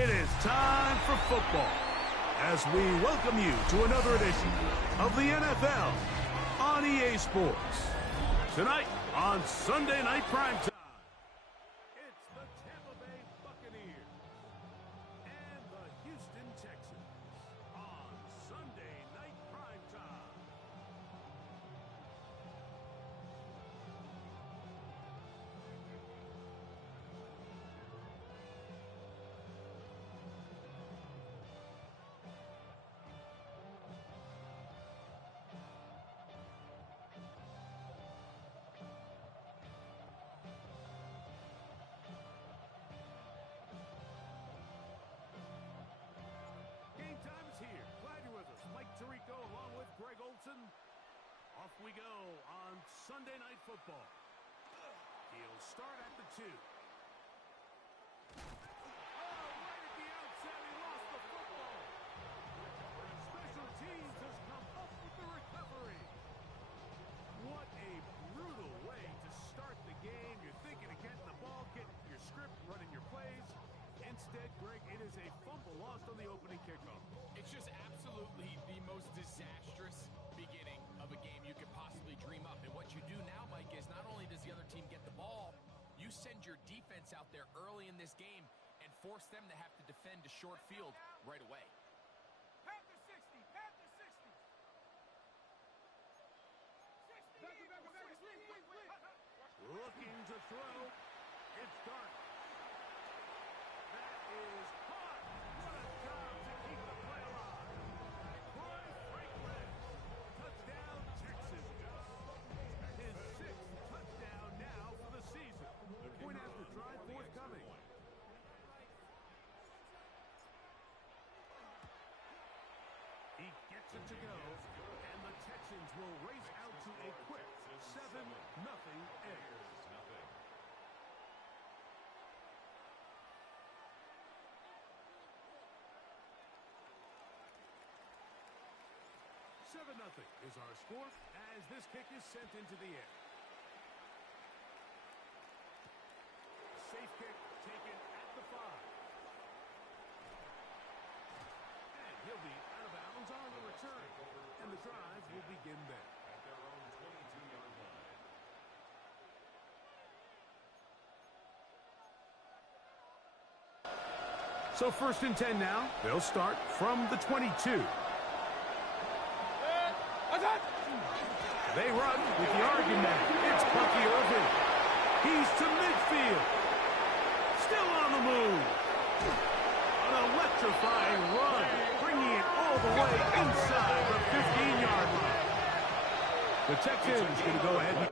It is time for football as we welcome you to another edition of the NFL on EA Sports. Tonight on Sunday Night Primetime, it's the Tampa Bay Buccaneers and the Houston Texans on Sunday Night Primetime. Here. Glad you're with us. Mike Tirico along with Greg Olson. Off we go on Sunday Night Football. He'll start at the 2. Right at the outset, he lost the football. Special teams has come up with the recovery. What a brutal way to start the game. You're thinking of getting the ball, getting your script, running your plays. Instead, Greg, it is a fumble lost on the opening kickoff. It's just absolutely the most disastrous beginning of a game you could possibly dream up. And what you do now, Mike, is not only does the other team get the ball, you send your defense out there early in this game and force them to have to defend a short field right away. Panther 60, Panther 60. Looking to throw. It's dark. That is caught. What a job to keep the play alive. Troy Franklin. Touchdown, Texas. His 6th touchdown now for the season. Point after try forthcoming. He gets it to go, and the Texans will race out to a quick 7-0 edge. 7-0 is our score as this kick is sent into the air. Safe kick taken at the 5. And he'll be out of bounds on the return. And the drive will begin there. At their own 22-yard line. So 1st and 10 now. They'll start from the 22. They run with the argument. It's Bucky Irvin. He's to midfield. Still on the move. An electrifying run, bringing it all the way inside the 15-yard line. The Texans going to go ahead.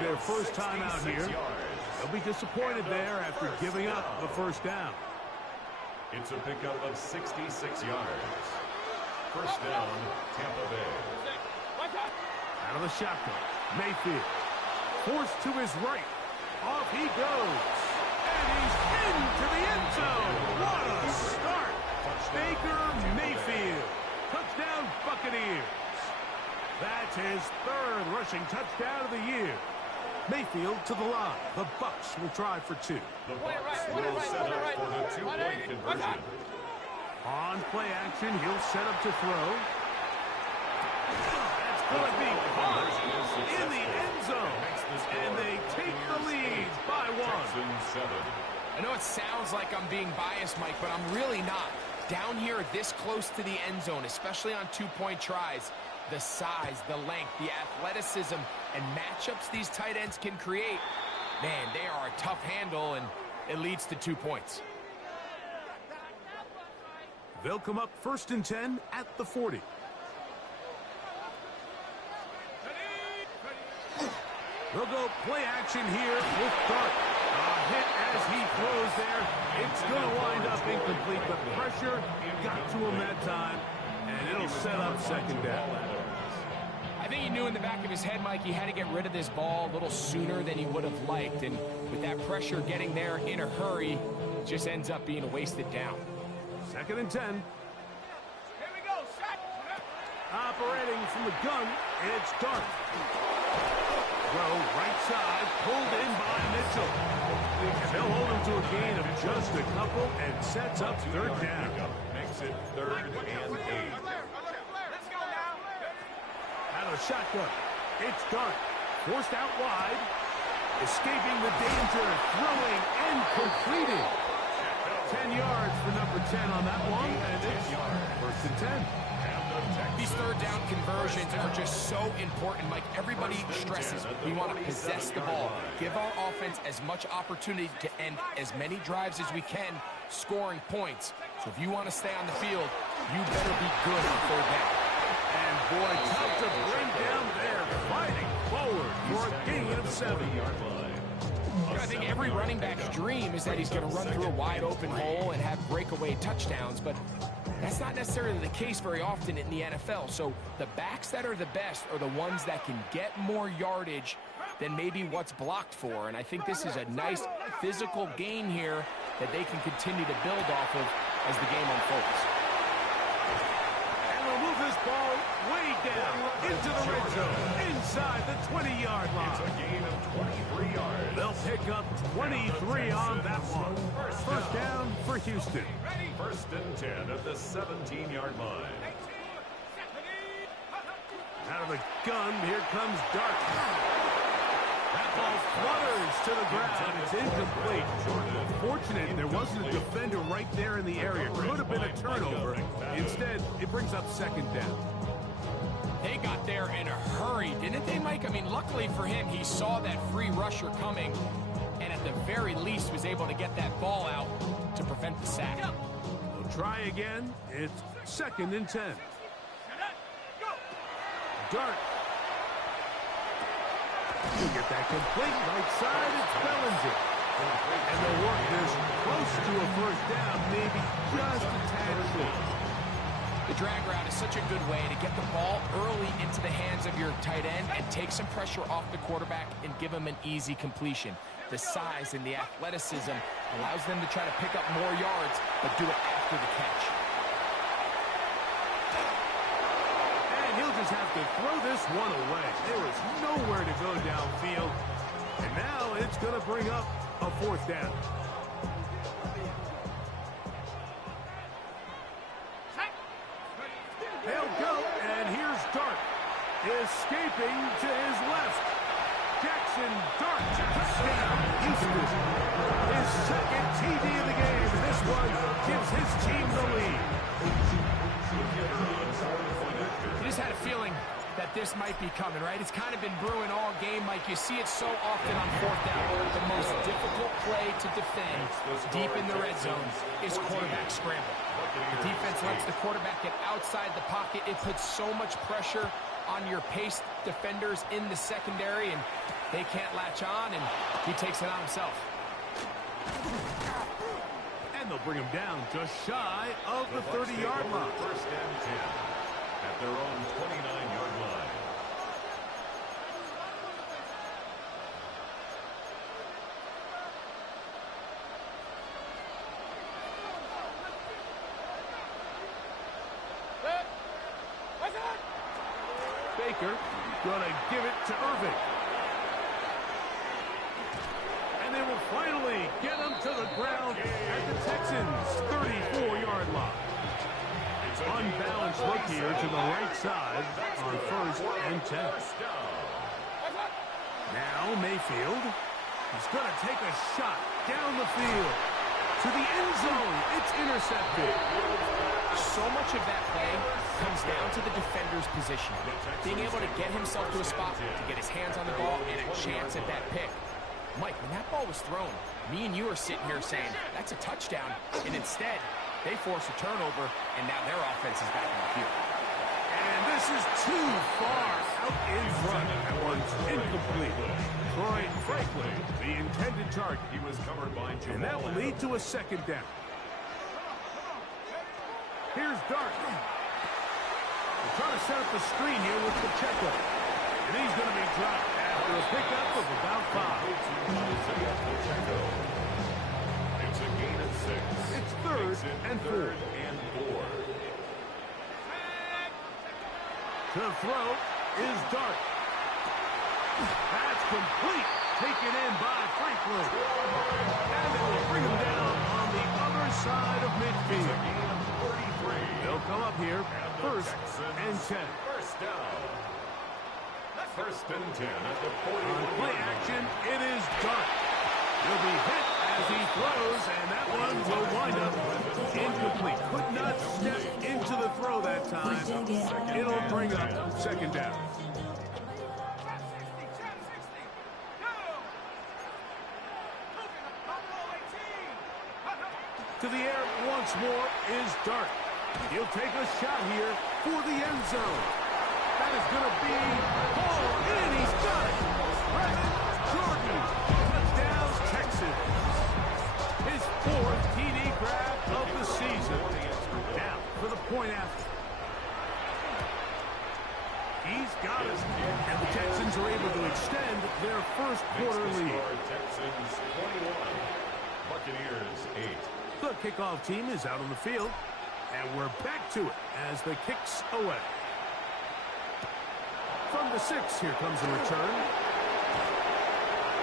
Their first time out here. They'll be disappointed there after giving up the first down. It's a pickup of 66 yards. First down, Tampa Bay. Out of the shotgun, Mayfield. Forced to his right. Off he goes. And he's into the end zone. What a start. Baker Mayfield. Touchdown Buccaneers. That's his 3rd rushing touchdown of the year. Mayfield to the line. The Bucs will try for 2. The Bucs will set up for the 2-point conversion. On play action, he'll set up to throw. That's going to be caught in the end zone. And they take the lead by 1. I know it sounds like I'm being biased, Mike, but I'm really not. Down here this close to the end zone, especially on 2-point tries, the size, the length, the athleticism, and matchups these tight ends can create, man, they are a tough handle, and it leads to 2 points. They'll come up 1st and 10 at the 40. They'll go play action here with Dart. A hit as he throws there. It's going to wind up incomplete, but pressure got to him that time, and it'll set up 2nd down. I think he knew in the back of his head, Mike, he had to get rid of this ball a little sooner than he would have liked. And with that pressure getting there in a hurry, it just ends up being a wasted down. 2nd and 10. Here we go, shot. Operating from the gun, it's Dart. Throw right side, pulled in by Mitchell. They'll hold him to a gain of just a couple and sets up 3rd down. Makes it 3rd and 8. Let's go now. Out of the shotgun, it's Dart. Forced out wide. Escaping the danger, throwing and completing. 10 yards for number 10 on that one, and it's 1st and 10. These 3rd down conversions are just so important, Mike. Everybody stresses we want to possess the ball. Give our offense as much opportunity to end as many drives as we can, scoring points. So if you want to stay on the field, you better be good on 3rd down. And boy, tough to bring down there, fighting forward for a gain of 7. I think every running back's dream is that he's going to run through a wide open hole and have breakaway touchdowns, but that's not necessarily the case very often in the NFL. So the backs that are the best are the ones that can get more yardage than maybe what's blocked for. And I think this is a nice physical gain here that they can continue to build off of as the game unfolds. And they'll move this ball way down into the red zone, inside the 20-yard line. It's a gain of 23 yards. They'll pick up 23 on that one. 1st down for Houston. 1st and 10 at the 17-yard line. Out of the gun, here comes Dart. That ball flutters to the ground. It's incomplete. Fortunate there wasn't a defender right there in the area. Could have been a turnover. Instead, it brings up 2nd down. They got there in a hurry, didn't they, Mike? I mean, luckily for him, he saw that free rusher coming, and at the very least was able to get that ball out to prevent the sack. They'll try again. It's 2nd and 10. Dart. You get that complete right side. It's Bellinger. And they'll work this close to a 1st down, maybe just a tad short. The drag route is such a good way to get the ball early into the hands of your tight end and take some pressure off the quarterback and give him an easy completion. The size and the athleticism allows them to try to pick up more yards, but do it after the catch. And he'll just have to throw this one away. There was nowhere to go downfield. And now it's going to bring up a 4th down. They'll go, and here's Dart. Escaping to his left. Jackson Dart, touchdown, Houston. His 2nd TD of the game. This one gives his team the lead. You just had a feeling that this might be coming, right? It's kind of been brewing all game, Mike. You see it so often on 4th down. The most difficult play to defend deep in the red zone is quarterback scramble. The defense lets the quarterback get outside the pocket. It puts so much pressure on your paced defenders in the secondary, and they can't latch on, and he takes it on himself. And they'll bring him down just shy of the 30-yard line. 1st and 10 at their own 29-yard line. Baker gonna give it to Irving. And they will finally get him to the ground at the Texans' 34-yard line. Unbalanced look here to the right side on 1st and 10. Now Mayfield. He's going to take a shot down the field to the end zone. It's intercepted. So much of that play comes down to the defender's position. Being able to get himself to a spot to get his hands on the ball and a chance at that pick. Mike, when that ball was thrown, me and you are sitting here saying, that's a touchdown. And instead, they force a turnover, and now their offense is back in the field. And this is too far out in front. That one's incomplete. Troy Franklin, the intended target. He was covered by Jamal. And that will lead to a 2nd down. Here's Dart. They're trying to set up the screen here with Pacheco. And he's going to be dropped after a pickup of about 5. It's a gain of 6. It's third and 4. To throw is Dart. That's complete. Taken in by Franklin. And they will bring him down on the other side of midfield. They'll come up here. First and 10. First down. First and 10 at the 40. On play action, it is Dart. He'll be hit as he throws, and that one will wind up incomplete. Could not step into the throw that time. It'll bring up second down. To the air once more is Dart. He'll take a shot here for the end zone. That is going to be ball in. He's got it. Brevin Jordan. Touchdown, Texans. His 4th TD grab of the season. Now for the point after. He's got it. And the Texans are able to extend their first quarter lead. Texans 21. Buccaneers 8. The kickoff team is out on the field. And we're back to it as the kick's away. From the 6, here comes the return.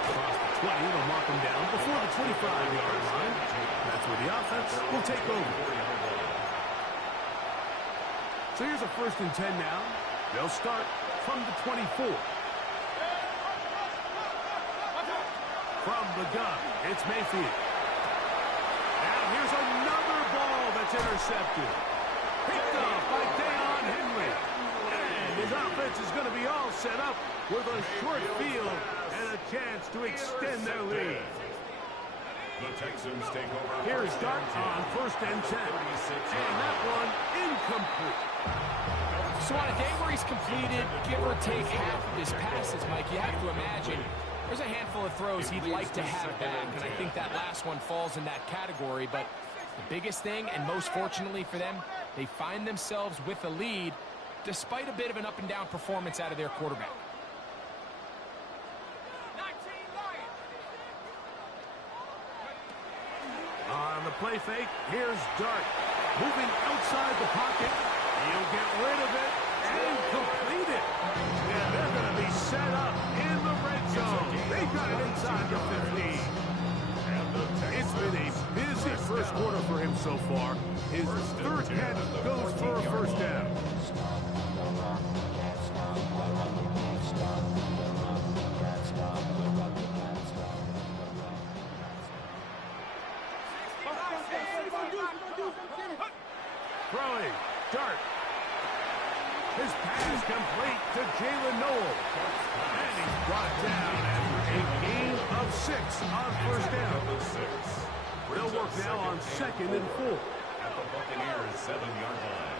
Across the 20, they'll mark him down before the 25-yard line. That's where the offense will take over. So here's a first and 10 now. They'll start from the 24. From the gun, it's Mayfield. Now here's another ball that's intercepted. Picked up by Deion Henry. His offense is going to be all set up with a short field and a chance to extend their lead. The Texans take over. Here's Dart on first and 10. And that one incomplete. So on a day where he's completed, give or take half of his passes, Mike, you have to imagine there's a handful of throws he'd like to have back, and I think that last one falls in that category. But the biggest thing, and most fortunately for them, they find themselves with a lead despite a bit of an up-and-down performance out of their quarterback. On the play fake, here's Dart. Moving outside the pocket. He'll get rid of it and complete it. And they're going to be set up in the red zone. They've got it inside the 15. It's been a busy first quarter for him so far. His third catch goes for a first down. Throwing, Dart. His pass complete to Jalen Noel. And he's brought down after a gain of 6 on first down. They'll work now on second and 4. At the Buccaneers 7-yard line.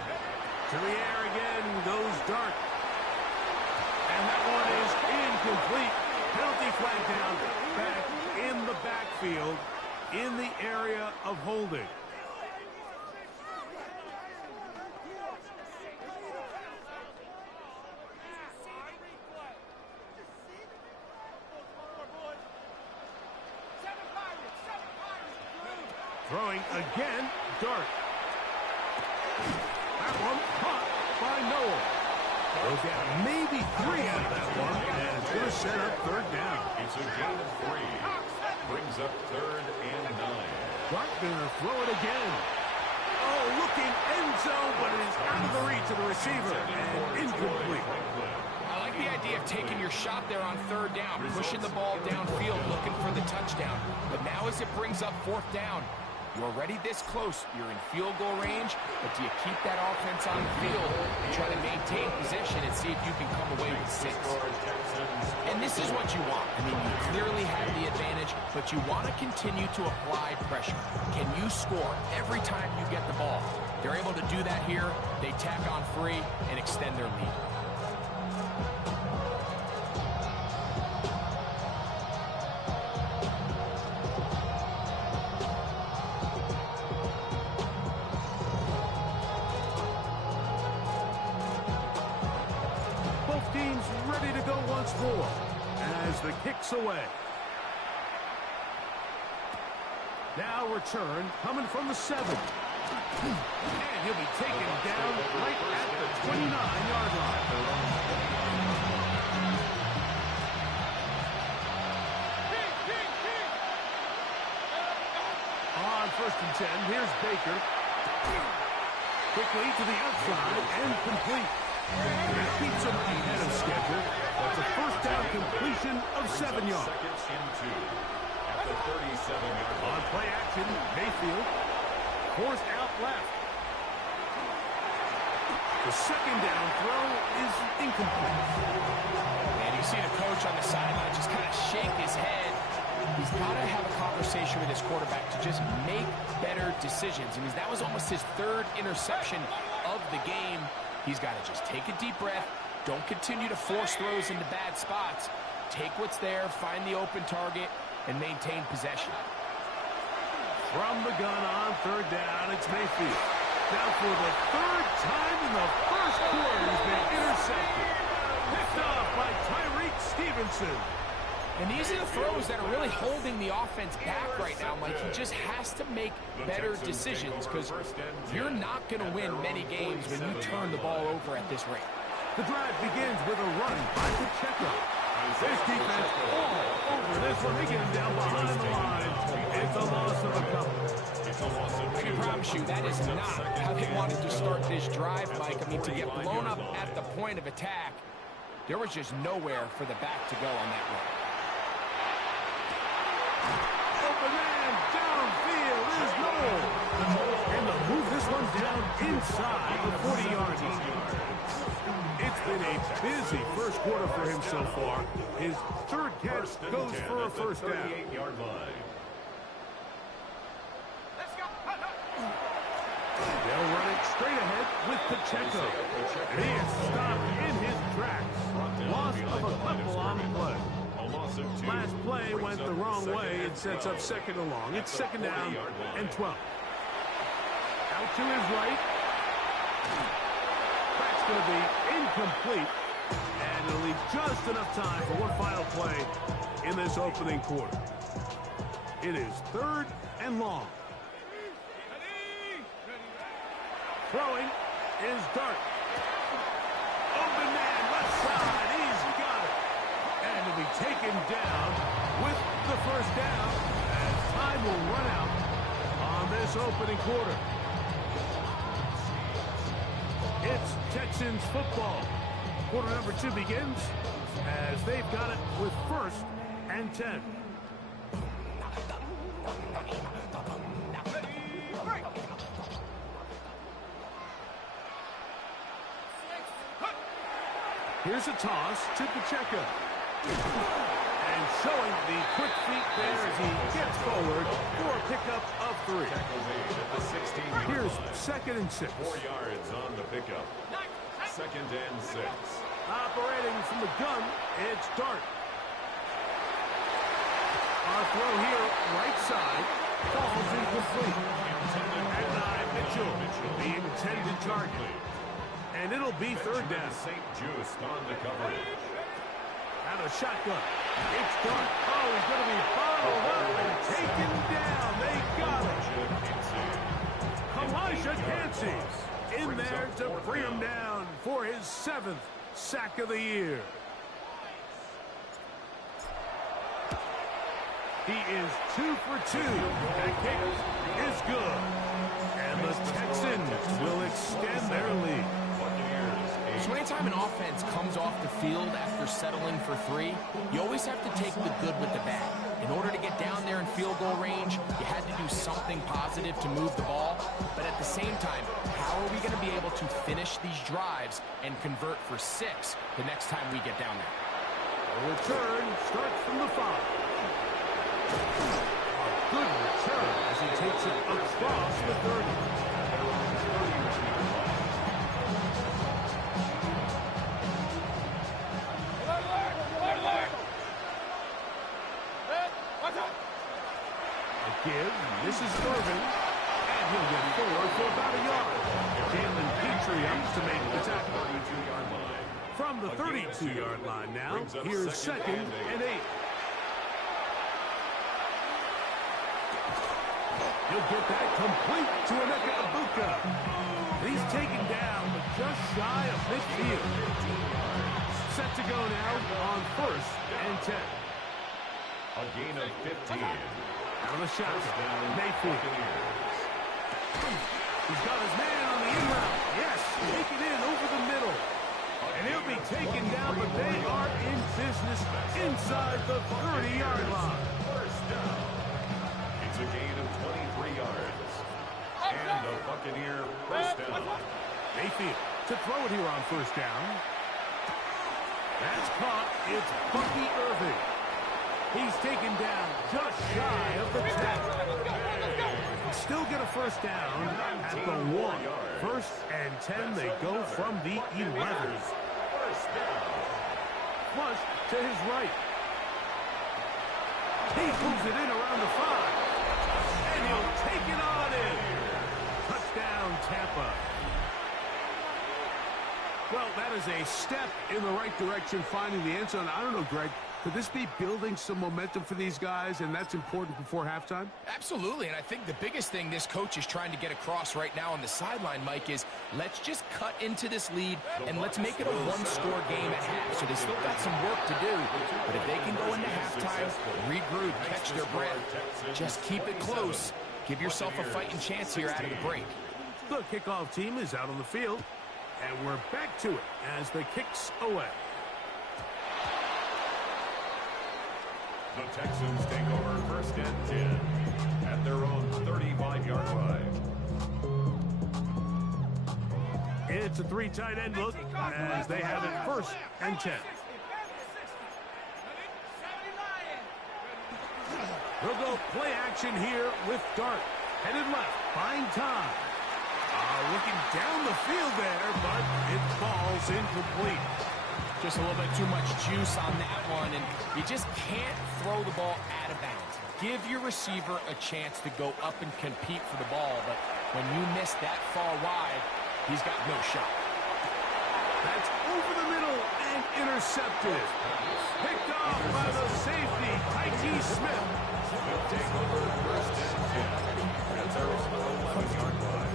To the air again goes Dart. And that one is incomplete. Penalty flag down back in the backfield in the area of holding. Throwing again, Dart. That one caught by Noel. They'll get maybe 3 out of that one, and it's going to set up third down. It's a gain of 3. Brings up third and 9. Dart going to throw it again. Oh, looking end zone, but it is out of the reach of the receiver, and incomplete. I like the idea of taking your shot there on third down, pushing the ball downfield, looking for the touchdown. But now as it brings up fourth down, you're already this close. You're in field goal range, but do you keep that offense on the field and try to maintain possession and see if you can come away with 6? And this is what you want. I mean, you clearly have the advantage, but you want to continue to apply pressure. Can you score every time you get the ball? They're able to do that here. They tack on 3 and extend their lead. once more as the kick's away. Now return coming from the 7. And he'll be taken down right at the 29-yard line. On 1st and 10, here's Baker. Quickly to the outside and complete. That keeps him ahead of schedule. That's a first down completion of 7 yards. At the 37-yard line. On play action, Mayfield forced out left. The second down throw is incomplete. And you see the coach on the sideline just kind of shake his head. He's got to have a conversation with his quarterback to just make better decisions. I mean, that was almost his 3rd interception of the game. He's got to just take a deep breath. Don't continue to force throws into bad spots. Take what's there, find the open target, and maintain possession. From the gun on 3rd down, it's Mayfield. Now for the 3rd time in the first quarter, he's been intercepted. Picked off by Tyreek Stevenson. And these are the throws that are really holding the offense back right now, Mike. He just has to make better decisions because you're not going to win many games when you turn the ball over at this rate. The drive begins with a run by Pacheco. This defense all over this one. They get him down behind the line. It's a loss of a couple. I can promise you that is not how they wanted to start this drive, Mike. I mean, to get blown up at the point of attack, there was just nowhere for the back to go on that run. Open man downfield is Noel. And they'll move this one down inside the 40-yard line. It's been a busy first quarter for him so far. His 3rd catch goes for a first down. They'll run it straight ahead with Pacheco. And he is stopped in his tracks. Loss of a couple on the play. Last play went the wrong way. It sets up 2nd and long. It's 2nd down and 12. Out to his right. That's going to be incomplete. And it'll leave just enough time for one final play in this opening quarter. It is 3rd and long. Throwing is Dart. Open man, left side. He's got it. And to be taken down with the first down as time will run out on this opening quarter. It's Texans football. Quarter number 2 begins as they've got it with 1st and 10. Here's a toss to Pacheco. And showing the quick feet there as he gets forward for a pickup of 3. Here's 2nd and 6. 4 yards on the pickup. 2nd and 6. Operating from the gun, it's Dart. Our throw here, right side, falls incomplete. And Mitchell, the intended target. And it'll be 3rd down. St. Just on the coverage. Out of shotgun. It's Dart. Oh, he's going to be followed up and taken down. They got it. Elijah Cansey in there to bring him down for his 7th sack of the year. He is 2 for 2. That kick is good. And the Texans will extend their lead. So anytime an offense comes off the field after settling for 3, you always have to take the good with the bad. In order to get down there in field goal range, you had to do something positive to move the ball. But at the same time, how are we going to be able to finish these drives and convert for 6 the next time we get down there? The return starts from the 5. A good return as he takes it across the 30. Give. This is Irvin. And he'll get forward for about a yard. Jalen Petrie up to make the tackle. From the 30, 2-yard line now. Here's second and 8. He'll get that complete to Emeka Egbuka. He's taken down, but just shy of midfield. Set to go now on 1st and 10. A gain of 15. Out of the shotgun, Mayfield. He's got his man on the in route. Yes, taken in over the middle. And he'll be taken down, but they are in business inside the 30-yard line. First down. It's a gain of 23 yards. And a Buccaneer first down. Mayfield to throw it here on 1st down. That's caught. It's Bucky Irving. He's taken down just shy of the 10. Still get a 1st down at the 1. 1st and 10. They go from the 11. First down. Flush to his right. He moves it in around the 5. And he'll take it on in. Touchdown, Tampa. Well, that is a step in the right direction, finding the end zone. I don't know, Greg. Could this be building some momentum for these guys, and that's important before halftime? Absolutely, and I think the biggest thing this coach is trying to get across right now on the sideline, Mike, is let's just cut into this lead, and let's make it a one-score game at half. So they still got some work to do, but if they can go into halftime, regroup, catch their breath, just keep it close, give yourself a fighting chance here out of the break. The kickoff team is out on the field, and we're back to it as the kick's away. The Texans take over 1st and 10 at their own 35-yard line. It's a 3 tight end look as they have it 1st and 10. They'll go play action here with Dart. Headed left, buying time. Looking down the field there, but it falls incomplete. Just a little bit too much juice on that one, and you just can't throw the ball out of bounds. Give your receiver a chance to go up and compete for the ball, but when you miss that far wide, he's got no shot. That's over the middle and intercepted. Picked off by the safety, Tyke Smith. They'll take over 1st and 10 at their own 11-yard line.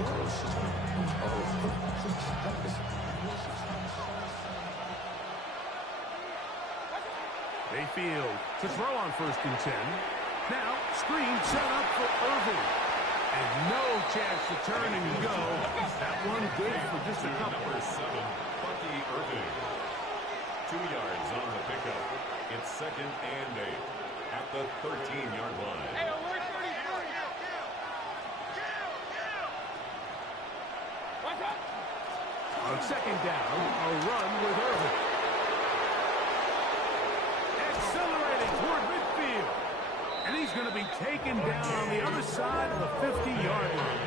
Mayfield to throw on 1st and 10. Now, screen set up for Irving. And no chance to turn and go. That one good for just a couple. Number 7, Bucky Irving. 2 yards on the pickup. It's 2nd and 8 at the 13-yard line. On 2nd down, a run with Irving. Accelerating toward midfield. And he's going to be taken down on the other side of the 50-yard line.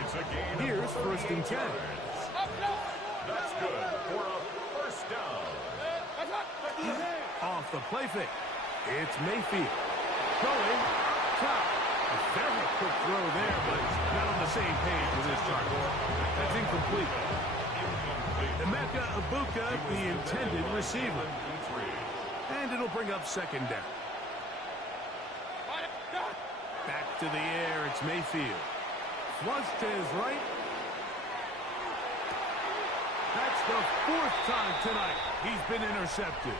It's a gain. Here's 1st and 10. That's good for a 1st down. Off the play fake. It's Mayfield. Going up top. A very quick throw there, but not on the same page with his target. That's incomplete. Emeka Egbuka, the intended receiver. And it'll bring up 2nd down. Back to the air, it's Mayfield. Flush to his right. That's the 4th time tonight he's been intercepted.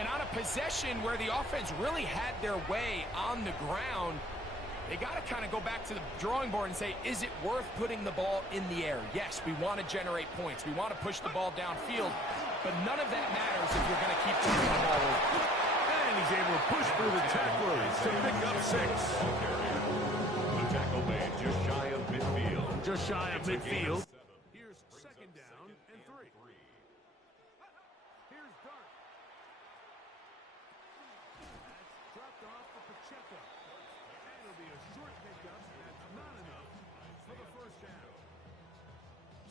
And on a possession where the offense really had their way on the ground, they got to kind of go back to the drawing board and say, is it worth putting the ball in the air? Yes, we want to generate points. We want to push the ball downfield, but none of that matters if you're going to keep turning the ball over. And he's able to push through the tacklers to pick up 6. The tackle made just shy of midfield. Just shy of midfield. Here's 2nd down and 3. Here's Dart. That's dropped off for Pacheco. And it'll be a short pickup. That's not enough for the 1st down.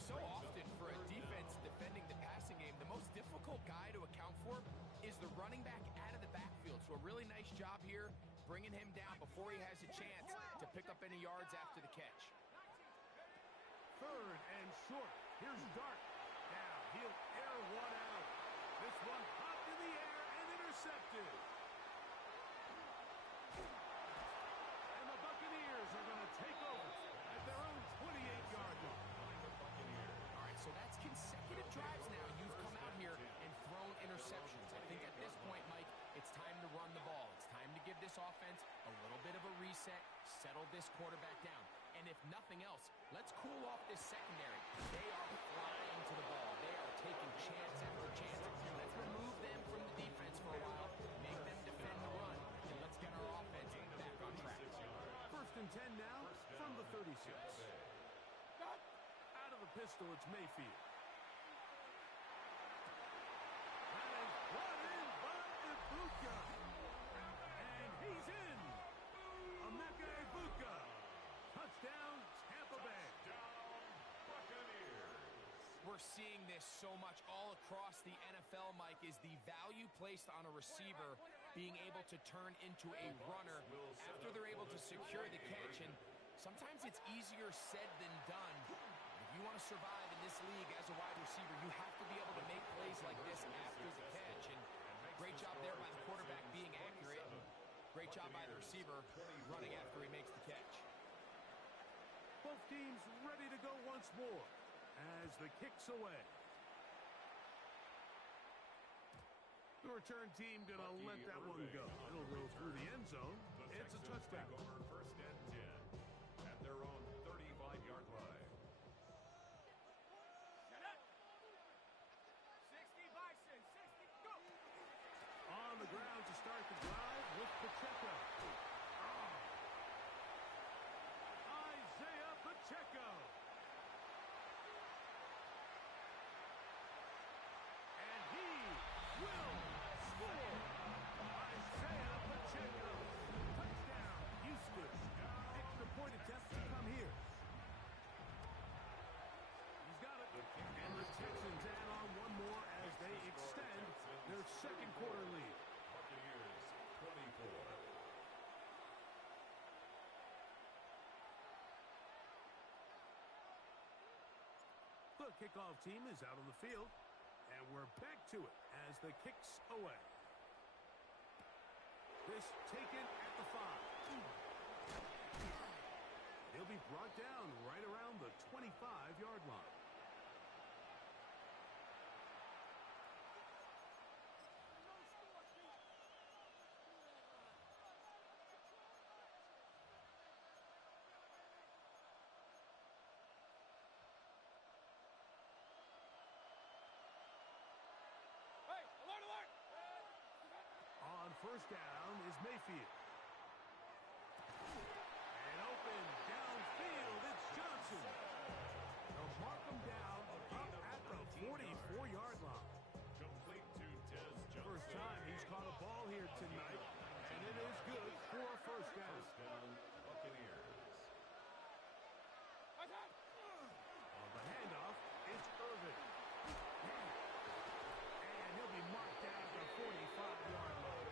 So often for a defense defending the passing game, the most difficult guy to account for is the running back out of the backfield. So a really nice job here, bringing him down before he has a chance to pick up any yards after the catch. 3rd and short. Here's Dart. Now he'll air one out. This one popped in the air and intercepted. And the Buccaneers are going to take over at their own 28-yard line. All right, so that's consecutive drives now. You've come out here and thrown interceptions. I think at this point, Mike, it's time to run the ball. It's time to give this offense a little bit of a reset, settle this quarterback down. And if nothing else, let's cool off this secondary. They are flying to the ball. They are taking chance after chance. Let's remove them from the defense for a while, make them defend the run, and let's get our offense back on track. 1st and 10 now from the 36. Out of the pistol, it's Mayfield. That is brought in by Ibuka. And he's in. Emeka Ibuka. Touchdown, Tampa Bay. Touchdown, Buccaneers. We're seeing this so much all across the NFL, Mike, is the value placed on a receiver being able to turn into a runner after they're able to secure the catch. And sometimes it's easier said than done. If you want to survive in this league as a wide receiver, you have to be able to make plays like this after the catch. And great job there by the quarterback being accurate. And great job by the receiver running after he makes the catch. Both teams ready to go once more as the kick's away. The return team going to let that one go. It'll go through the end zone. It's a touchdown. Over 1st and 10 at their own 35-yard line. 60 Bison, 60, go! On the ground to start the drive with Pacheco. Isaiah Pacheco. And he will score. Isaiah Pacheco. Touchdown, Houston. Extra point attempt to come here. He's got it. And the Texans add on one more as they extend their 2nd quarter lead. Buccaneers 24. The kickoff team is out on the field, and we're back to it as the kick's away. This taken at the 5. He'll be brought down right around the 25-yard line. Hey, alert, alert! On 1st down is Mayfield. And open downfield, it's Johnson. They'll mark him down up at the 44-yard line. Complete to Tez Johnson. First time he's caught a ball here tonight, and it is good for a 1st down. 1st down, Buccaneers. On the handoff, it's Irvin. And he'll be marked down at the 45-yard line.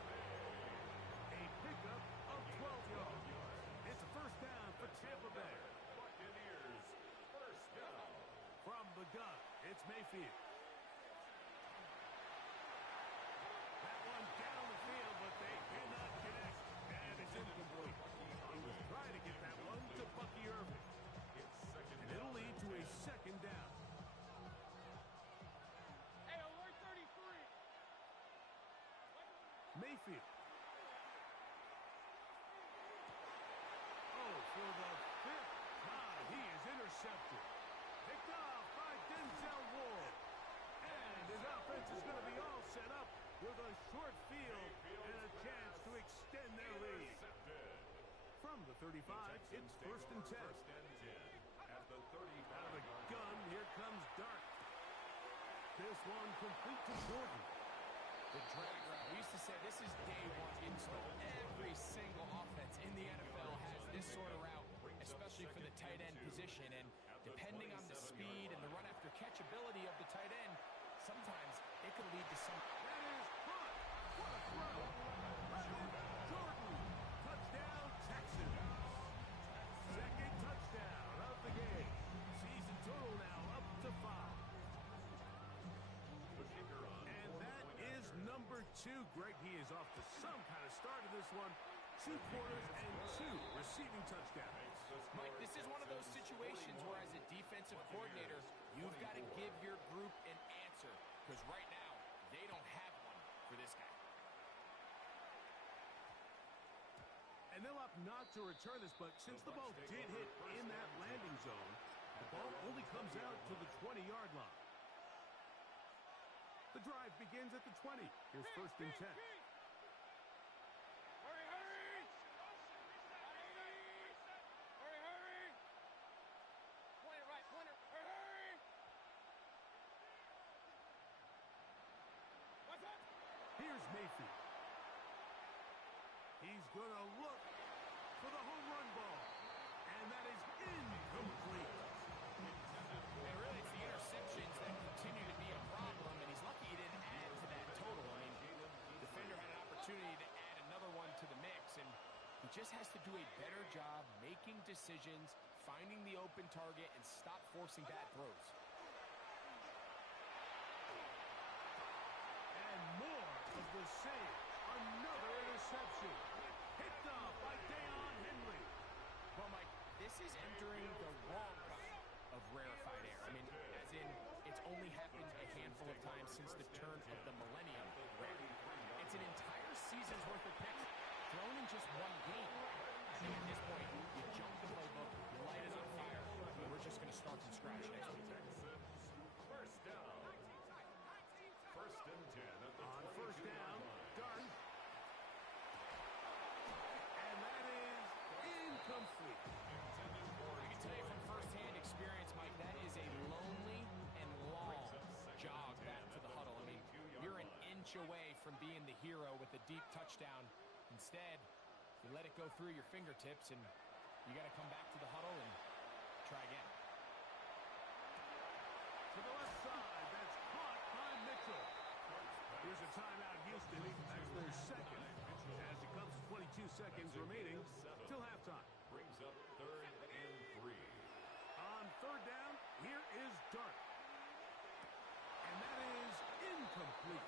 A pickup of 12 yards. It's a 1st down for Tampa Bay. Buccaneers 1st down. From the gun, it's Mayfield. That one down the field, but they cannot connect. And it's incomplete. He was trying to get that one to Bucky Irvin. It's 2nd And down. it'll lead to a 2nd down. Hey, alert 33! Mayfield. Oh, for the 5th time, he is intercepted. Picked off by Denzel Ward. And his offense is going to be all set up with a short field and a chance to extend their lead. Intercepted. From the 35, it's 1st and 10. 1st and 10 at the 35. Out of the gun, here comes Dart. This one complete to Jordan. The drag route. We used to say this is day one install. Every single offense in the NFL has this sort of route, especially for the tight end position. And depending on the speed and the run after catch ability of the tight end, sometimes it could lead to some. That is caught. What a throw. Jordan. Touchdown, Texans. 2nd touchdown of the game. Season total now up to 5. 2. Greg, he is off to some kind of start in this one. 2 quarters and 2 receiving touchdowns. Mike, this is one of those situations where as a defensive coordinator, you've got to give your group an answer. Because right now, they don't have one for this guy. And they'll opt not to return this, but since the ball did hit in that landing zone, the ball only comes out to the 20-yard line. The drive begins at the 20. Here's first and 10. Hurry, hurry! Hurry, hurry! Pointer right, pointer. Hurry, hurry! What's up? Here's Mayfield. He's going to look for the home run ball. And that is incomplete. And really, it's the interceptions that continue to be a problem, and he's lucky he didn't add to that total. I mean, the defender had an opportunity to add another one to the mix, and he just has to do a better job making decisions, finding the open target, and stop forcing bad throws. And more of the same. Another interception. Picked off by Deion Henley. Well, Mike, this is entering the wrong bucket of rarefied air. I mean, as in, it's only happened a handful of times since the turn of the millennium. It's an entire season's worth of picks thrown in just one game. I think at this point, you jump the playbook, your light is on fire, and we're just going to start from scratch next week. First down. First and 10 at the On 22-yard first down, line. Dart. And that is incomplete. I can tell you from firsthand experience, Mike, that is a lonely and long jog back to the huddle. I mean, you're an inch away from being the hero with a deep touchdown. Instead, you let it go through your fingertips, and you got to come back to the huddle and try again. To the left side, that's caught by Mitchell. Here's a timeout, Houston. That's their second. As it comes to 22 seconds remaining till halftime. Brings up 3rd and 3. On third down, here is Dart. And that is incomplete.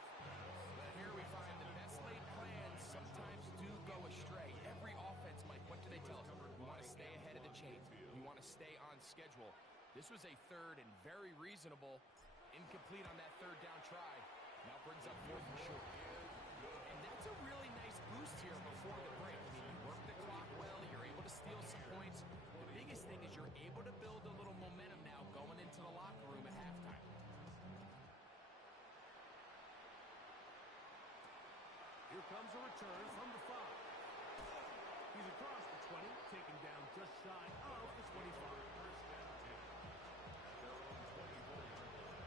But here we find the best laid plans sometimes do go astray. Every offense, Mike, what do they tell us? You want to stay ahead of the chain. You want to stay on schedule. This was a third and very reasonable. Incomplete on that third down try. Now brings up 4th and short. And that's a really nice boost here before the break. I mean, you work the clock well. You're able to steal some points. The biggest thing is you're able to build a little momentum now going into the locker room at halftime. Here comes a return from the 5. He's across the 20, taken down just shy of the 25. First and 10. Their own 24-yard line.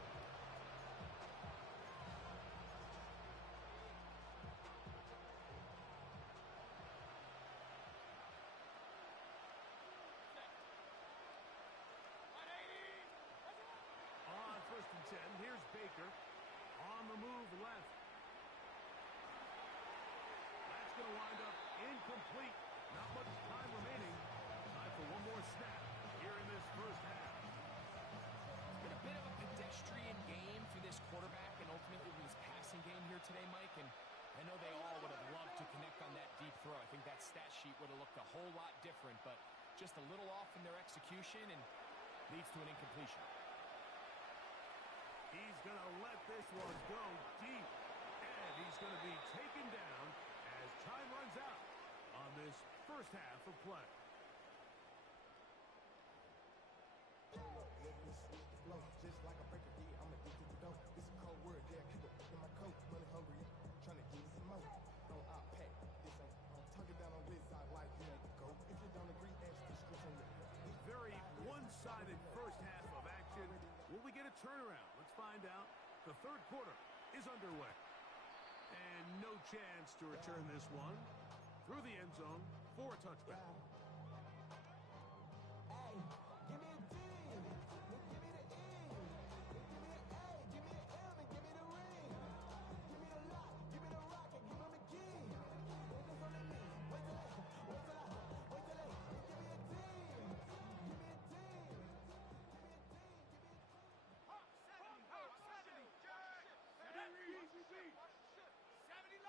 On first and 10, here's Baker. On the move left. That's going to wind up incomplete. Not much time remaining. Time for one more snap here in this first half. It's been a bit of a pedestrian game for this quarterback and ultimately his passing game here today, Mike. And I know they all would have loved to connect on that deep throw. I think that stat sheet would have looked a whole lot different, but just a little off in their execution and leads to an incompletion. He's going to let this one go deep. And he's going to be taken down as time runs out on this first half of play. Just like a breaker, yeah, I'm addicted to dope. This a cold word, yeah, keep it in my coat. Money hungry, trying to give me some more. On our pack, this I'm tugging down on this side like you ain't the go. If you don't agree, ask the streets on your Very one-sided first half of action. Will we get a turnaround? Let's find out. The third quarter is underway. And no chance to return this one through the end zone for a touchback. Hey, give me a D, give me the E, give me an A, give me an M, and give me the ring. Give me the lock, give me the rock, and give me the key. Wait till I, give me a D, give me a D, give me a D, give me a D. Hop, 70, hop, 70. 70 low.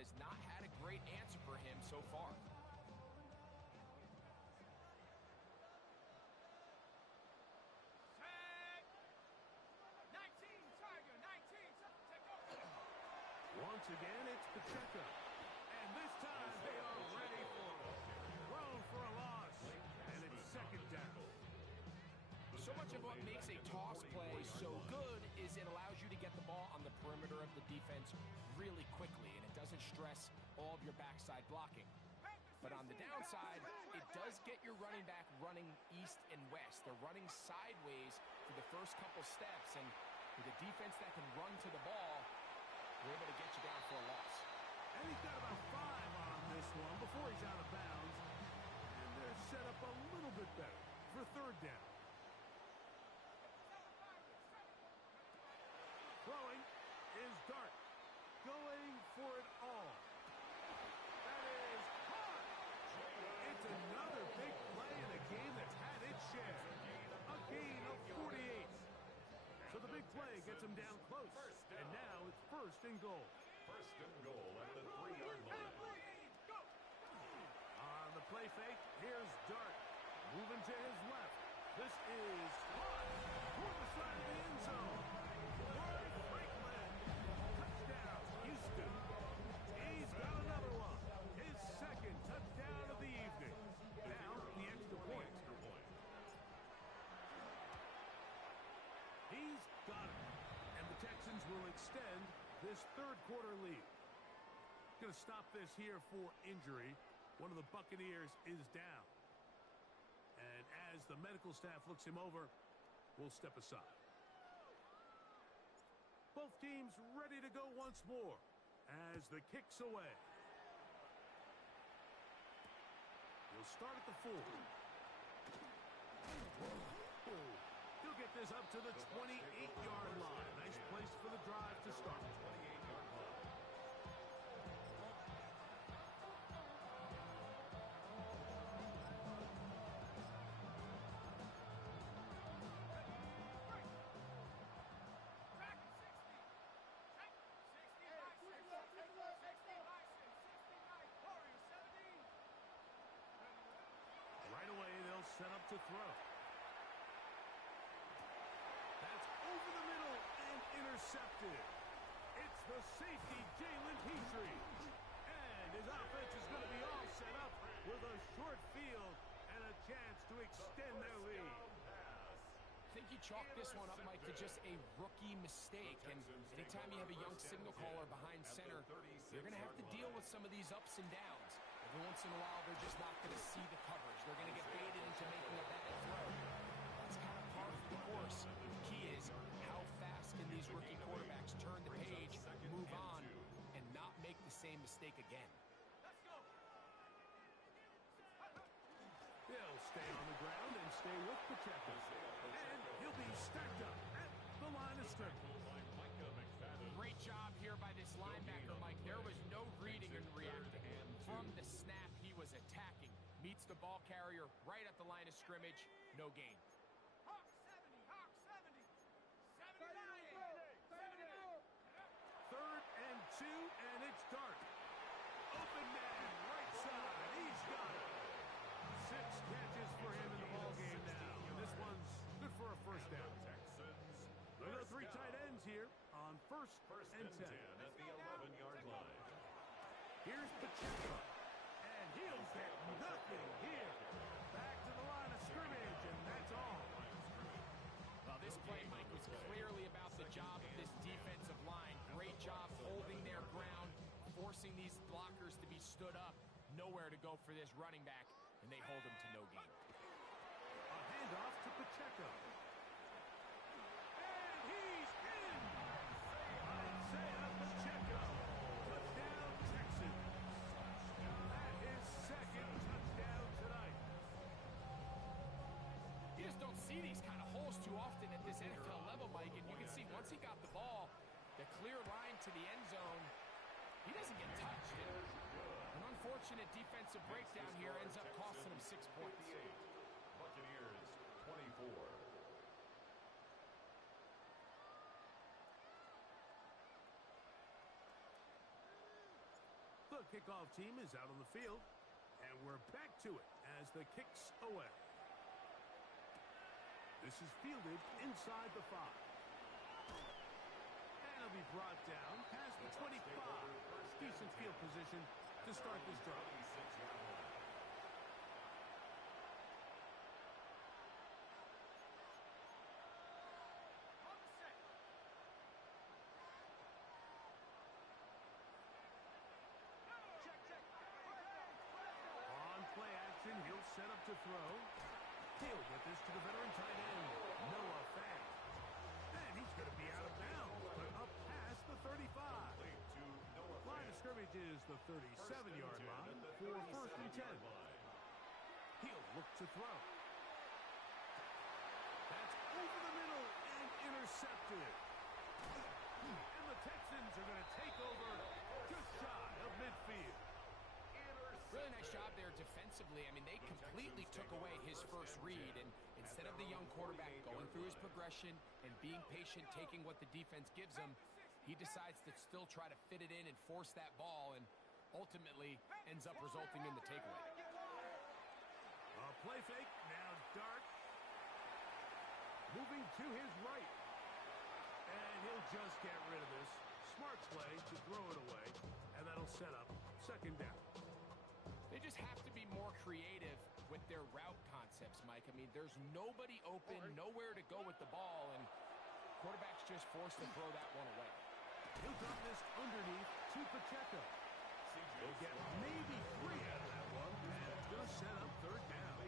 has not had a great answer for him so far. Set. 19, Tiger, 19. Take over. Once again, it's Pacheco. And this time they are ready for it. Thrown for a loss. And it's second down. So much of what makes a toss play so good is it allows you to get the ball on the perimeter of the defense really quickly, and it doesn't stress all of your backside blocking. But on the downside, it does get your running back running east and west. They're running sideways for the first couple steps, and with a defense that can run to the ball, they're able to get you down for a loss. And he's got about 5 on this one before he's out of bounds. And they're set up a little bit better for third down. Throwing is Dart. Going for it all. That is hard. It's another big play in a game that's had its share. A gain of 48. So the big play gets him down close. And now it's first and goal. First and goal at the 3-yard line. On the play fake, here's Dart. Moving to his left. This is caught for the side of the end zone. Roy Franklin. Touchdown, Houston. He's got another one. His second touchdown of the evening. Now the extra point. He's got it. And the Texans will extend this third quarter lead. Going to stop this here for injury. One of the Buccaneers is down. And as the medical staff looks him over, we'll step aside. Both teams ready to go once more as the kick's away. He'll start at the 4. He'll get this up to the 28-yard line. Nice place for the drive to start. 28-yard line. Right away, they'll set up to throw. That's over the middle and intercepted. It's the safety, Jalen Petrie. And his offense is going to be all set up with a short field and a chance to extend their lead. I think you chalk this one up, Mike, to just a rookie mistake. And anytime you have a young signal caller behind center, you're going to have to deal with some of these ups and downs. Every once in a while, they're just not going to see the coverage. They're going to get baited into making a bad throw. That's kind of par for the course. The key is how fast can these rookie quarterbacks turn the page, move on, and not make the same mistake again. He'll stay on the ground and stay with Pacheco. And he'll be stacked up at the line of scrimmage. Great job here by this linebacker, Mike. There was no reading and reacting. From the snap, he was attacking. Meets the ball carrier right at the line of scrimmage. No gain. Hawk 70, Hawk 70. 79, 79. Third and 2, and it's Dart. Open man, right side. He's got it. 6 catches for him in the ballgame now. And this one's good for a first down. Look at the 3 tight ends here on first and 10. At the 11-yard line. Here's Pacheco. And he'll get nothing here. Back to the line of scrimmage, and that's all. Well, this play, Mike, was clearly about the job of this defensive line. Great job holding their ground, forcing these blockers to be stood up. Nowhere to go for this running back, and they hold him to no gain. A handoff to Pacheco. And he's in! Isaiah Pacheco. Touchdown, Texans. That is second touchdown tonight. You just don't see these kind of holes too often at this NFL level, Mike, and you can see once he got the ball, the clear line to the end zone, he doesn't get touched. An unfortunate defensive breakdown here ends up costing him 6 points. Buccaneers 24. The kickoff team is out on the field, and we're back to it as the kick's away. This is fielded inside the 5. And it'll be brought down past the 25. Decent field position to start this drive. On play action, he'll set up to throw. He'll get this to the veteran tight end, Noah Fant. And he's going to be out of bounds, but up past the 35. Line of scrimmage is the 37-yard line for 1st and 10. He'll look to throw. That's over the middle and intercepted. And the Texans are going to take over just shy of midfield. Really nice job there defensively. I mean, they completely took away his first read, and instead of the young quarterback going through his progression and being patient, taking what the defense gives him, he decides to still try to fit it in and force that ball, and ultimately ends up resulting in the takeaway. A play fake, now Dart. Moving to his right. And he'll just get rid of this. Smart play to throw it away, and that'll set up 2nd down. They just have to be more creative with their route concepts, Mike. I mean, there's nobody open, nowhere to go with the ball, and quarterback's just forced to throw that one away. He'll drop this underneath to Pacheco. He'll get maybe 3 out of that one, and it's going to set up 3rd down.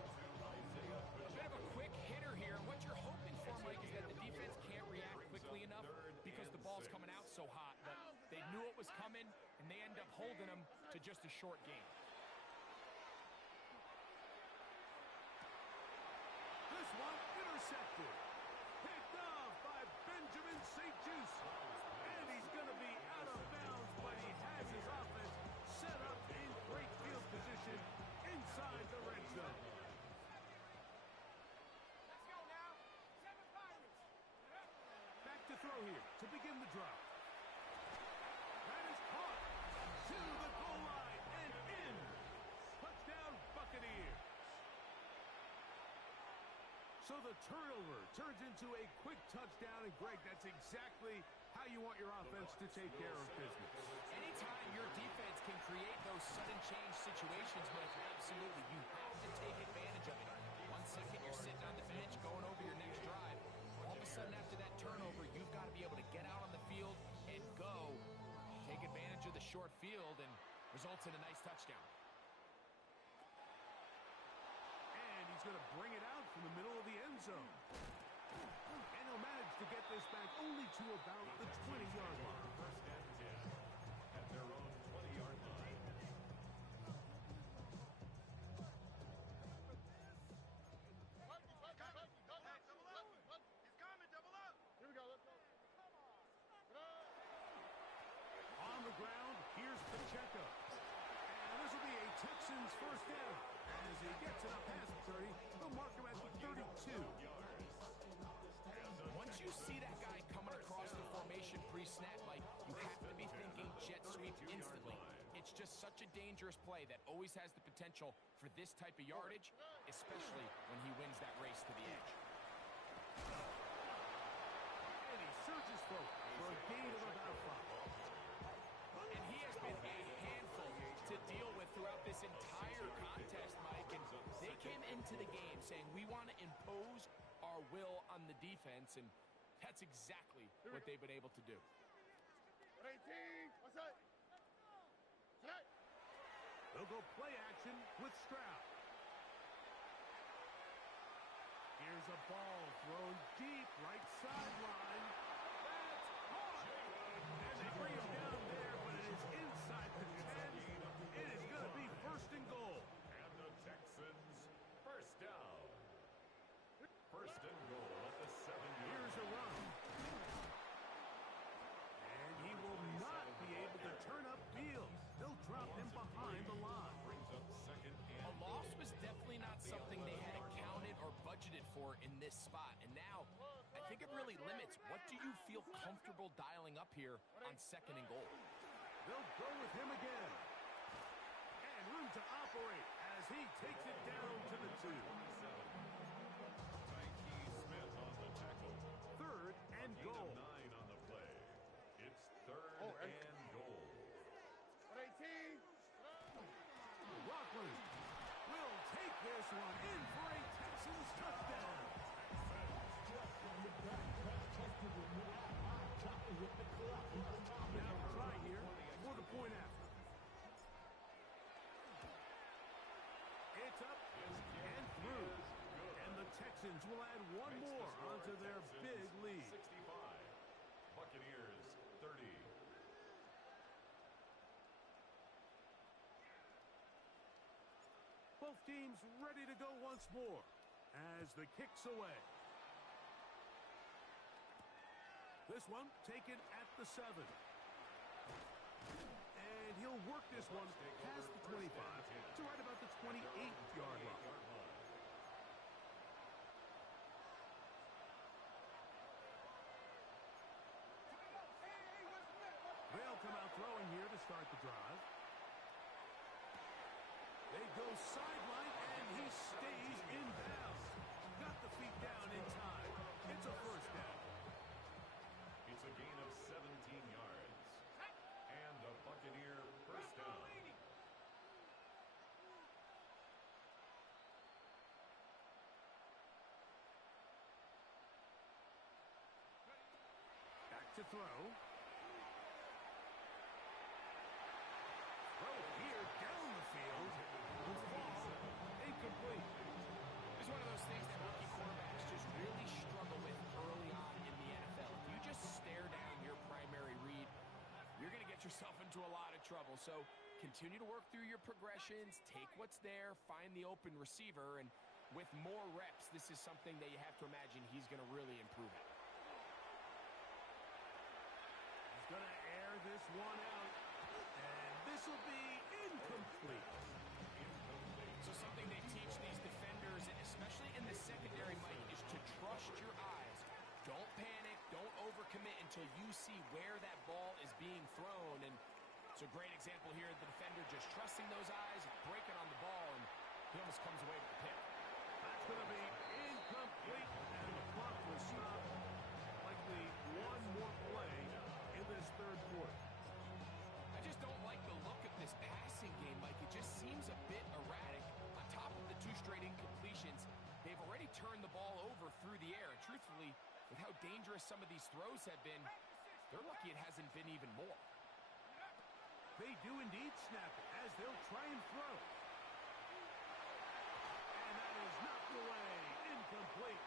A bit of a quick hitter here, and what you're hoping for, Mike, is that the defense can't react quickly enough because the ball's coming out so hot, but they knew it was coming, and they end up holding them to just a short game. This one intercepted. Picked off by Benjamin St. Juice. And he's going to be out of bounds, but he has his offense set up in great field position inside the red zone. Let's go now. 7 Pirates. Back to throw here to begin the drive. That is caught to the goal line and in. Touchdown, Buccaneers. So the turnover turns into a quick touchdown, and Greg, that's exactly how you want your offense to take care of business. Anytime your defense can create those sudden change situations, Mike, absolutely, you have to take advantage of it. 1 second, you're sitting on the bench going over your next drive. All of a sudden, after that turnover, you've got to be able to get out on the field and go. Take advantage of the short field and results in a nice touchdown. And he's going to bring it out from the middle of the end zone. And he'll manage to get this back only to about the 20-yard line. 1st and 10 at their own 20-yard line. He's coming, double up. Here we go, let's go. On the ground, here's Pacheco. And this will be a Texans 1st down. As he gets it up past the 30, he'll mark him at the 32. Once you see that guy coming across the formation pre-snap, Mike, you have to be thinking jet sweep instantly. It's just such a dangerous play that always has the potential for this type of yardage, especially when he wins that race to the edge. And he surges forward for a gain of about 5. And he has been a handful to deal with throughout this entire contest, Mike. And they came into the game saying, we want to impose our will on the defense, and that's exactly what they've been able to do. 18, what's up? Tonight. They'll go play action with Stroud. Here's a ball thrown deep, right sideline. That's caught! And they bring him down there, but it is inside the 10. It is going to be 1st and goal. And the Texans, 1st down. 1st and goal at the 7-yard. Here's a run. And he will not be able to turn up field. They'll drop him behind the line. Brings up 2nd and A loss was definitely not something they had accounted or budgeted for in this spot. And now, I think it really limits what do you feel comfortable dialing up here on 2nd and goal. They'll go with him again. he takes it down to the 2. Smith on the tackle. 3rd and Gain goal. of 9 on the play. It's 3rd and goal. 18. Rockland will take this one in for a Texans touchdown. Now try here for the point after. It's up and through. And the Texans will add one more onto their big lead. 65. Buccaneers 30. Both teams ready to go once more as the kick's away. This one taken at the 7. And he'll work this one past the 25 to right about the 28-yard line. They'll come out throwing here to start the drive. They go sideline, and he stays in bounds. Got the feet down in time. It's a first down. It's a gain of 17 yards. And a Buccaneer first down. Back to throw. Throw here down the field. Ball incomplete. It's one of those things that rookie quarterbacks just really struggle with early on in the NFL. If you just stare down your primary read, you're going to get yourself into a lot of trouble. So continue to work through your progressions, take what's there, find the open receiver, and with more reps, this is something that you have to imagine he's going to really improve at. He's going to air this one out, and this will be incomplete. So something they teach these defenders, especially in the secondary, Mike, is to trust your eyes. Don't panic. Don't overcommit until you see where that ball is being thrown. And it's a great example here. The defender just trusting those eyes, breaking on the ball, and he almost comes away with the pick. That's going to be incomplete, and the clock will stop. Likely one more play in this third quarter. I just don't like the look of this passing game, Mike. It just seems a bit erratic. On top of the 2 straight incompletions, they've already turned the ball over through the air. And truthfully, with how dangerous some of these throws have been, they're lucky it hasn't been even more. They do indeed snap it as they'll try and throw. And that is knocked away. Incomplete.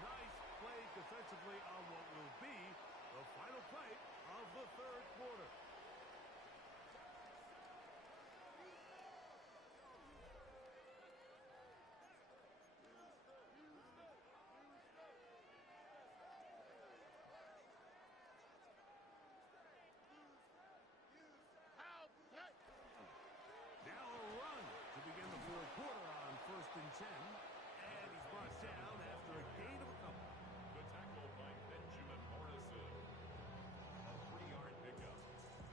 Nice play defensively on what will be the final play of the third quarter. Now a run to begin the fourth quarter on 1st and 10. And he's brought down after a gain of a couple. The tackle by Benjamin Morrison. A 3-yard pickup.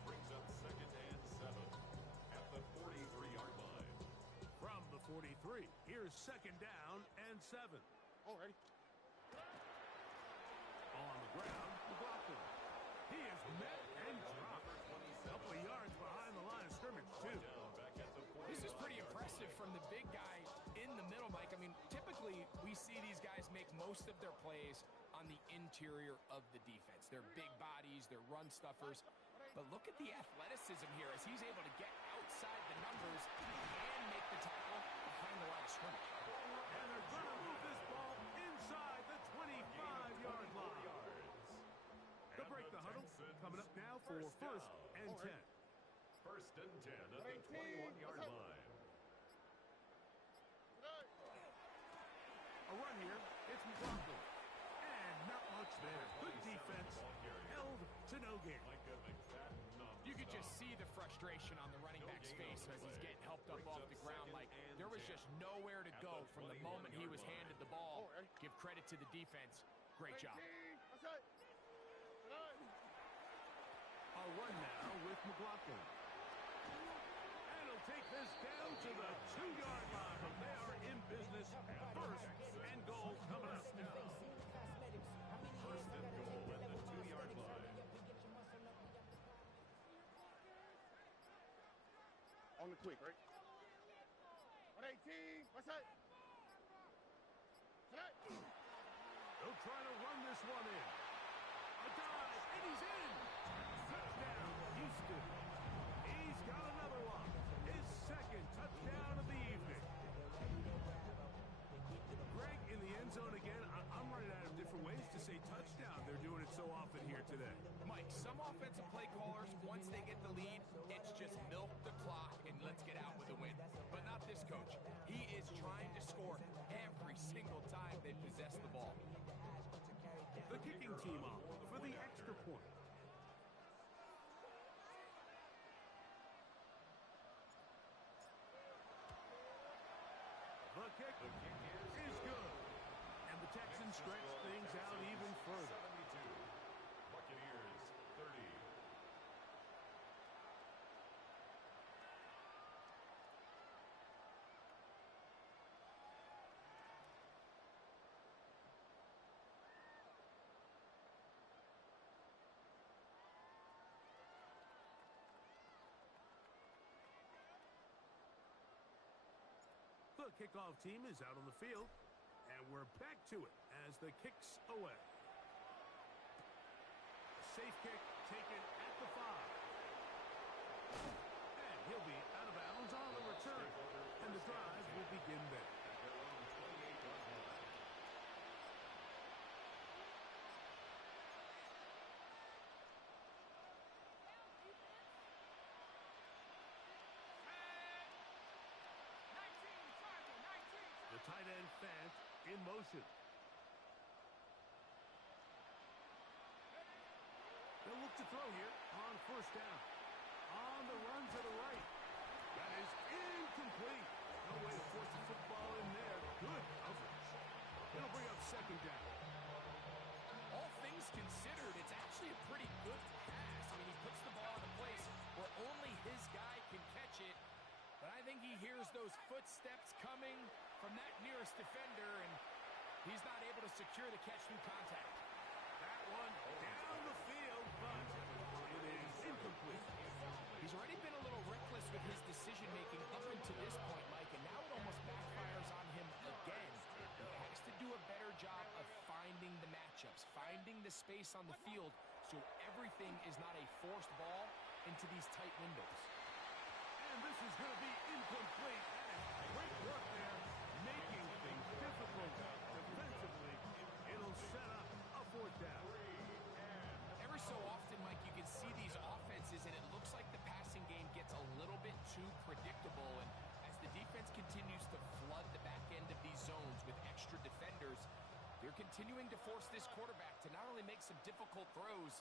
Brings up 2nd and 7 at the 43-yard line. From the 43, here's 2nd down and 7. Already. On the ground, McLaughlin. He is met and dropped. A couple of yards behind the line of scrimmage, too. This is pretty impressive from the big guy in the middle, Mike. I mean, typically we see these guys make most of their plays on the interior of the defense. They're big bodies, they're run stuffers. But look at the athleticism here as he's able to get outside the numbers and make the tackle behind the line of scrimmage. And they're going to move this ball inside the 25-yard line. They'll break the huddle. Coming up now for 1st and 10. 1st and 10 at the 21-yard line. A run here. It's McLaughlin. And not much there. Good defense. Held to no gain. You could just see the frustration on the running back's face as he's getting helped up off the ground. Like, there was just nowhere to go from the moment he was handed the ball. Give credit to the defense. Great job. A run now with McLaughlin. And he'll take this down to the 2-yard line, but they are in business. First and goal coming up now. First and goal at the 2-yard line. On the quick, right? 118. What's that? They'll try to run this one in. A dive, and he's in. Touchdown, Houston. He's got another one. His second touchdown of the evening. Greg, in the end zone again, I'm running out of different ways to say touchdown. They're doing it so often here today. Mike, some offensive play callers, once they get the lead, it's just milk the clock and let's get out with a win. But not this coach. He is trying to score every single time they possess the ball. The kicking team off for the extra point. The kick is good. And the Texans stretch things out even further. 72. Buccaneers 30. The kickoff team is out on the field, and we're back to it as the kick's away. A safe kick taken at the 5. And he'll be out of bounds on the return, and the drive will begin there. At their own 28-yard line. The tight end Fant in motion. They'll look to throw here on first down. On the run to the right. That is incomplete. No way to force the football in there. Good coverage. It'll bring up second down. All things considered, it's actually a pretty good pass. I mean, he puts the ball in a place where only his guy can catch it. But I think he hears those footsteps coming from that nearest defender, and he's not able to secure the catch through contact. That one down the field, but it is incomplete. He's already been a little reckless with his decision-making up until this point, Mike, and now it almost backfires on him again. He has to do a better job of finding the matchups, finding the space on the field, so everything is not a forced ball into these tight windows. And this is going to be incomplete. That is great work there, making things difficult defensively. It'll set up a fourth down. Every so often, Mike, you can see these offenses, and it looks like the passing game gets a little bit too predictable. And as the defense continues to flood the back end of these zones with extra defenders, they're continuing to force this quarterback to not only make some difficult throws,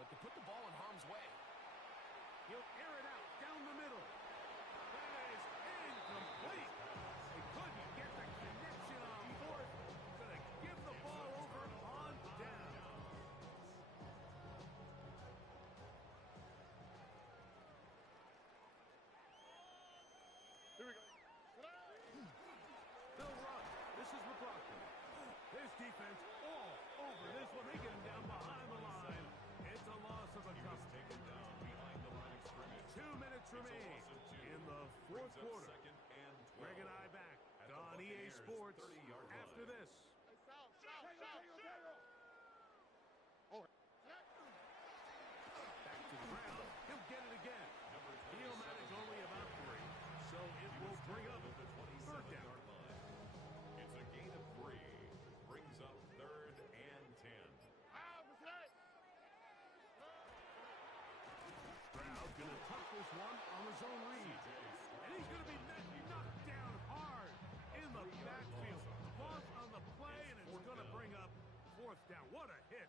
but to put the ball in harm's way. He'll air it out down the middle. That is incomplete. They couldn't get the connection on fourth. Going to give the ball over on down. Here we go. They'll run. This is McLaughlin. This defense all over this one. They get him down behind the line. It's a loss of a He was couple. taken down behind the line of scrimmage. 2 minutes It's a remain loss of 2. in the fourth Brings up quarter. second and 12. Greg and I back At the on EA Buccaneers' Sports 30-yard line. after this. Hey, shout. Back to the ground. He'll get it again. He'll manage only about 3, so it will bring up at the third 27-yard down. line. It's a gain of 3. Brings up third and 10. Stroud going to tuck this one on his own read. And he's going to be knocked down hard in the backfield. Loss on the play, and it's going to bring up fourth down. What a hit.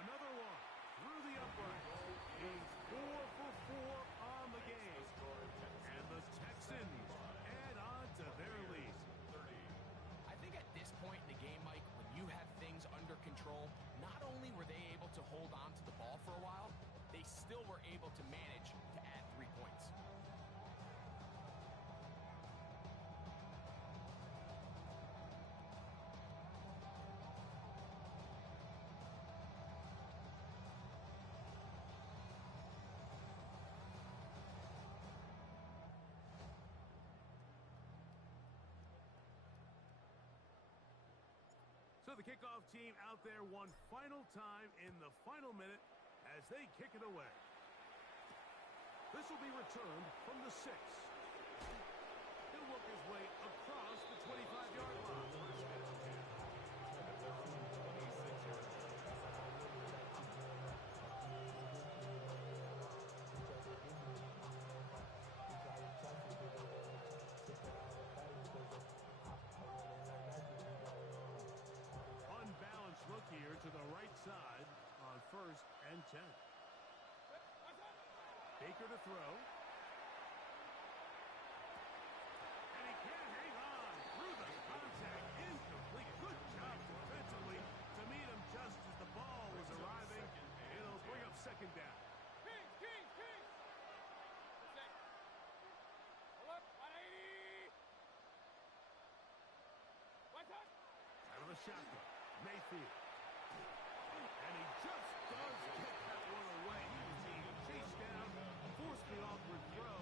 Another one through the upright. He's 4 for 4 on the game. So the kickoff team out there one final time in the final minute as they kick it away. This will be returned from the 6. He'll work his way across the 25-yard line. Unbalanced look here to the right side on 1st and 10. Baker to throw. And he can't hang on through the contact. Incomplete. Good job defensively to meet him just as the ball was arriving. It'll bring up 2nd down. Kings! Hold up, 180! What's up? Out of the shotgun. Mayfield. And he just does get that one away. He was being chased down, forced the awkward throw.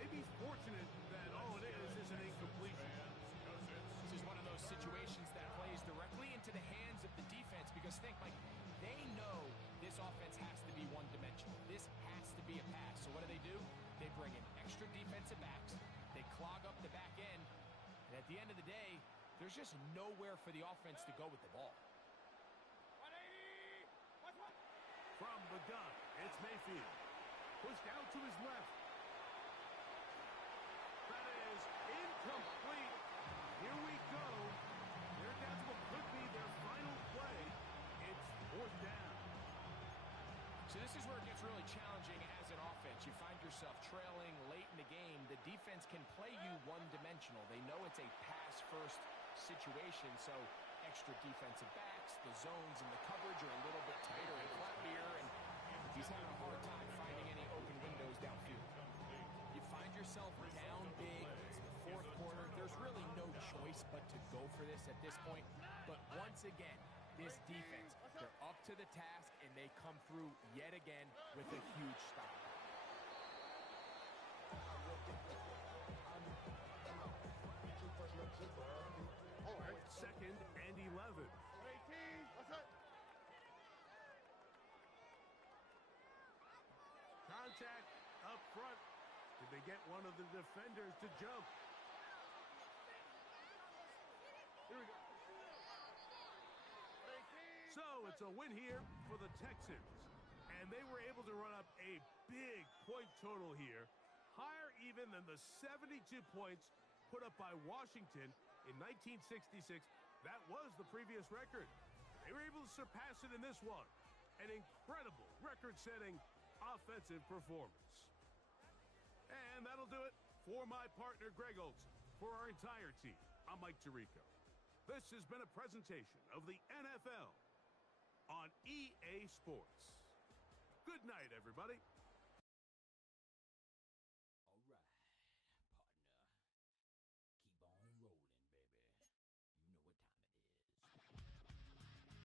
Maybe he's fortunate that all it is an incompletion. This is one of those situations that plays directly into the hands of the defense because think, Mike, they know this offense has to be one-dimensional. This has to be a pass. So what do? They bring in extra defensive backs. They clog up the back end. And at the end of the day, there's just nowhere for the offense to go with the ball. 180! What's up? From the gun, it's Mayfield. Pushed out to his left. That is incomplete. Here we go. They're down to what could be their final play. It's 4th down. So this is where it gets really challenging as an offense. You find yourself trailing late in the game. The defense can play you one-dimensional. They know it's a pass-first situation, so extra defensive backs, the zones and the coverage are a little bit tighter and flappier, and he's having a hard time finding any open windows downfield. You find yourself down big. It's the 4th quarter. There's really no choice but to go for this at this point. But once again, this defense, they're up to the task, and they come through yet again with a huge stop. 2nd and 11. 18! What's up? Contact up front. Did they get one of the defenders to jump? Here we go. 18! So it's a win here for the Texans. And they were able to run up a big point total here. Higher even than the 72 points put up by Washington in 1966. That was the previous record. They were able to surpass it in this one. An incredible record-setting offensive performance. And that'll do it for my partner, Greg Olson. For our entire team, I'm Mike Tirico. This has been a presentation of the NFL on EA Sports. Good night, everybody.